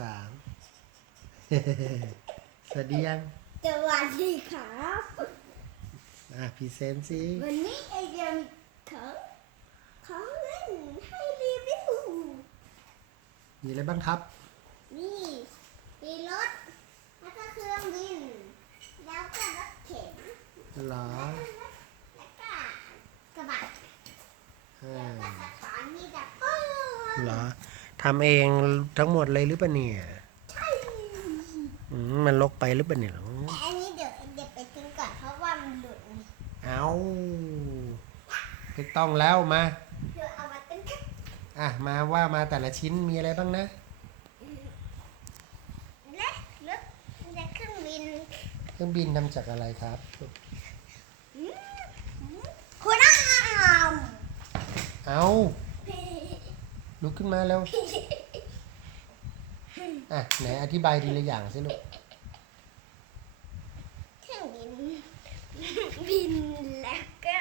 สามสวัสดียังสวัสดีครับอะพรีเซนต์สิวันนี้ไอเดียมีของของเล่นให้รีวิวมีอะไรบ้างครับ นี่มีรถ แล้วก็เครื่องบิน แล้วก็รถเข็นเหรอแล้วก็กระบะเอแล้วอก็สถานีดับเพลิง เหรอ ทำเองทั้งหมดเลยหรือเปล่าเนี่ยใช่อืมมันลกไปหรือเปล่าเนี่ยแต่อันนี้เดี๋ยวเดี๋ยวไปทิ้งก่อนเพราะว่ามันหลุดนี่เอาไม่ต้องแล้วมา เดี๋ยวเอามาเป็นแค่อะมาว่ามาแต่ละชิ้นมีอะไรบ้างนะ และรถและเครื่องบินเครื่องบินทำจากอะไรครับอืมอืมคุณอ้ามเอา ลุกขึ้นมาแล้วอะไหนอธิบายทีละอย่างสิลูกเครื่องบิน บินแล้วก็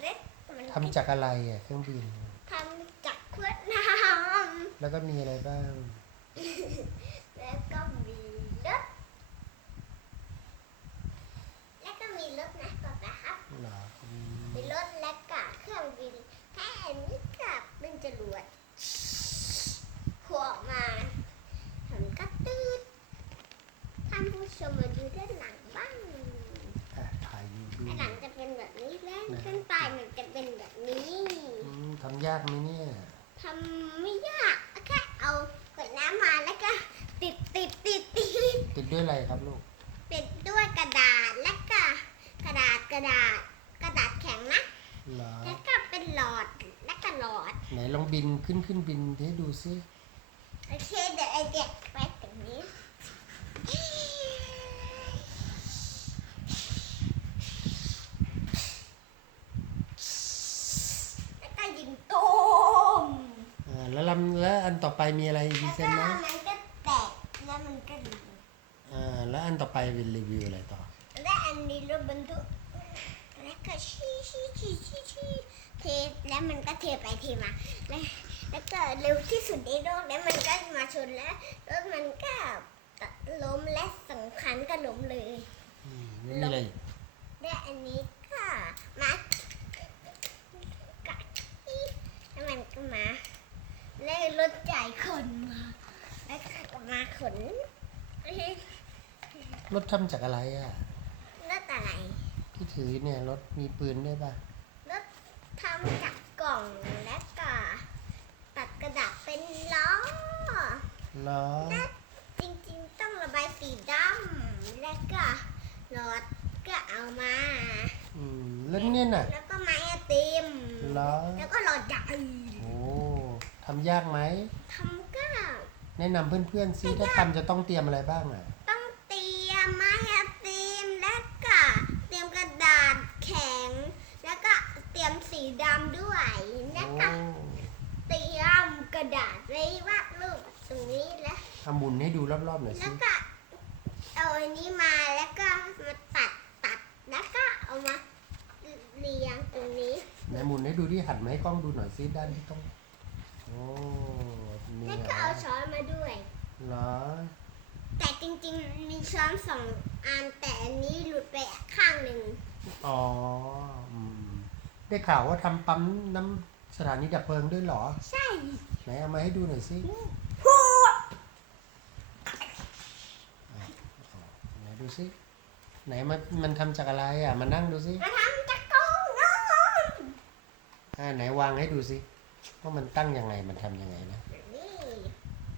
เล็กมันทำจากอะไรอะเครื่องบินทำจากขวดน้แล้วก็มีอะไรบ้างำแล้วก็มีรถแล้วก็มีรถนะก่อนนะครับ เหรออืม มีรถและก็เครื่องบินแค่อันนี้กับเป็นจรวดหัวออกมาทำก็ตืดท่านผู้ช มมาดูด้านหลังบ้างอะถ่ายอยู่ดูด้านหลังจะเป็นแบบนี้แล้วข้างใต้มันจะเป็นแบบนี้อืมทำยากไหมเนี่ยทำไม่ยากแค่เอาขวดน้ำมาแล้วก็ ติดติดติดติดติดด้วยอะไรครับลูกติดด้วยกระดาษแล้วก็กระดาษกระดาษกระดาษแข็งนะเหรอแล้วก็เป็นหลอดและก็หลอด ไหนลองบินขึ้นขึ้นบินให้ดูซิโอเคเดี๋ยวไอเด็กไปตรงนี้แล้วก็ยิงตูม อ่าแล้วลำแล้วอันต่อไป มีอะไรพรีแล้วเซก็นต์ไหมมันก็แตกแล้วมันก็หลุดอ่าแล้วอันต่อไปเป็นรีวิวอะไรต่อ และอันนี้รถบรรทุกแล้วก็ชี้ชี้ชี้ชี้ชี้เทแล้วมันก็เทไปเทมาแล้วแล้วก็เร็วที่สุดในโลกแล้วมันก็มาชนแล้วรถมันก็ล้มและสำคัญก็ล้มเลย อืมไม่มีอะไรอีก และอันนี้ก็มากัดแล้วมันก็มาแล้วรถใหญ่ขนมาแล้วก็มา ขนรถทำจากอะไรอะ รถอะไร ที่ถือเนี่ยรถมีปืนด้วยป่ะ รถทำจากกล่องและก็ตัดกระดาษเป็นล้อเหรอและจริงๆต้องระบายสีดำและก็หลอดก็เอามาอืมแล้วเนี่ยน่ะ แล้วก็ไม้ไอติมเหรอแล้วก็หลอดใหญ่โอ้ทำยากไหมทำก็ แนะนำเพื่อนๆซิถ้าทำจะต้องเตรียมอะไรบ้างอะต้องเตรียมไม้ไอติมและก็เตรียมกระดาษแข็ง แล้วก็เตรียมสีดำด้วยแล้วโอ้ก็เตรียมกระดาษไว้วาดรูปตรงนี้และทำบุญให้ดูรอบๆหน่อยแล้สิวก็เอาอันนี้มาแล้วก็มาตัดตัดแล้วก็เอามาเรียงตรงนี้ไหนหมุนให้ดูที่หันมาให้กล้องดูหน่อยซิด้านที่ต้องโอ้ นี่แล้วเหรก็อเอาช้อนมาด้วย เหรอแต่จริงๆ มีช้อนสองอันแต่อันนี้หลุดไปข้างหนึ่งอ๋ออืมได้ข่าวว่าทำปั๊มน้ำสถานีดับเพลิงด้วยเหรอ ใช่ไหนเอามาให้ดูหน่อยสิพูดไหนดูสิไหนมันมันทำจากอะไรอะมานั่งดูสิมาทำจากกงนอนอ่าไหนวางให้ดูสิว่ามันตั้งยังไงมันทำยังไงนะนี่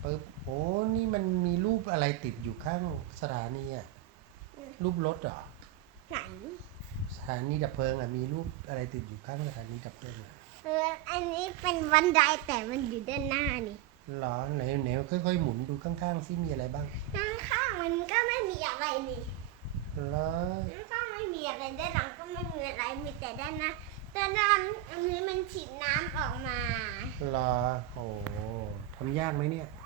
ปึ๊บโอ้นี่มันมีรูปอะไรติดอยู่ข้างสถานีอะรูปรถเหรอไหนสถานีดับเพลิงอะมีรูปอะไรติดอยู่ข้างสถานีดับเพลิงอะเอออันนี้เป็นบันไดแต่มันอยู่ด้านหน้านี่เหรอไหนไหนค่อยๆหมุนดูข้างๆซิมีอะไรบ้างด้านข้างมันก็ไม่มีอะไรนี่เหรอด้านข้างไม่มีอะไรด้านหลังก็ไม่มีอะไรมีแต่ด้านหน้าด้านหน้าอันนี้มันฉีดน้ำออกมาเหรอโอ้ทำยากไหมเนี่ยค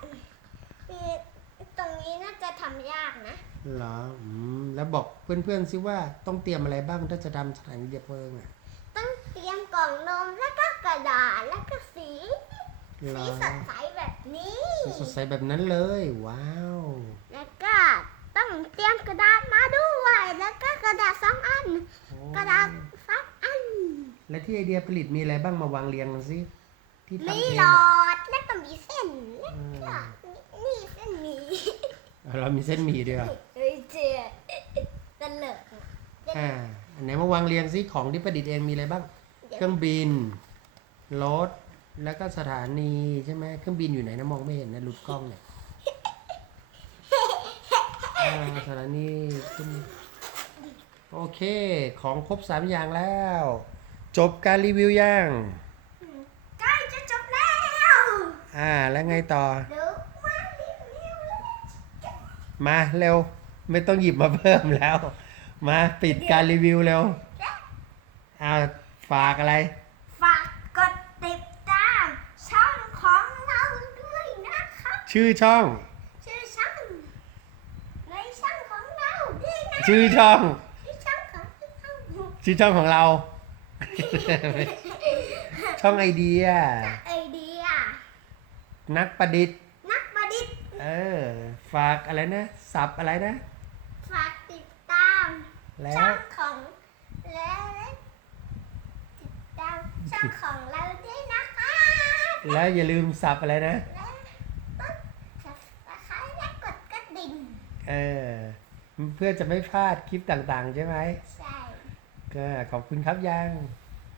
ือตรง นี้น่าจะทำยากนะ เหรออืมแล้วบอกเพื่อนๆซิว่าต้องเตรียมอะไรบ้างถ้าจะทำสถานีดับเพลิงอะต้องเตรียมกล่องนมแล้วก็กระดาษแล้วก็สีเหรสีอสดใสแบบนี้ สีสดใสแบบนั้นเลย ว้าว แล้วก็ต้องเตรียมกระดาษมาด้วย แล้วก็กระดาษสองอัน กระดาษสามอัน และที่ไอเดียผลิตมีอะไรบ้างมาวางเรียงกันสิที่ทำมีเองหลอะอดแล้วก็มีเส้นแล้วก็นี่เส้นหมี เอาเรามีเส้นหมี่ด้วยเหรอเฮ้ยเจ๊ตลกอะอ่าอันไหนมาวางเรียงสิของที่ประดิษฐ์เองมีอะไรบ้าง เครื่องบิน รถ แล้วก็สถานีใช่ไหมเครื่องบินอยู่ไหนนะมองไม่เห็นนะหลุดกล้องเนี่ยอ่าสถานีขึ้นโอเค ของครบสามอย่างแล้ว จบการรีวิวยังใกล้จะจบแล้ว อ่า แล้วไงต่อ เดี๋ยวมารีวิวเลย มาเร็ว ไม่ต้องหยิบมาเพิ่มแล้ว มาปิดการรีวิวเร็วอ่าฝากอะไร ฝากกดติดตามช่องของเราด้วยนะครับ ชื่อช่อง ชื่อช่องในช่องของเราด้วยนะชื่อช่อง ชื่อช่องของเราชื่อช่องของเรา ช่องไอเดียไอเดียนักประดิษฐ์นักประดิษฐ์ เออ ฝากอะไรนะสับอะไรนะ ฝากติดตามแล้ช่อวงของและติดตามช่องของเราด้วยนะคะแล้วอย่าลืมสับอะไรนะ และต้องสับสไครต์และกดกระดิ่งเออ เพื่อจะไม่พลาดคลิปต่างๆ ใช่ไหมใช่ก็ขอบคุณครับยัง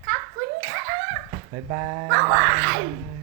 ขอบคุณค่ะ บ๊ายบาบ๊ายบายย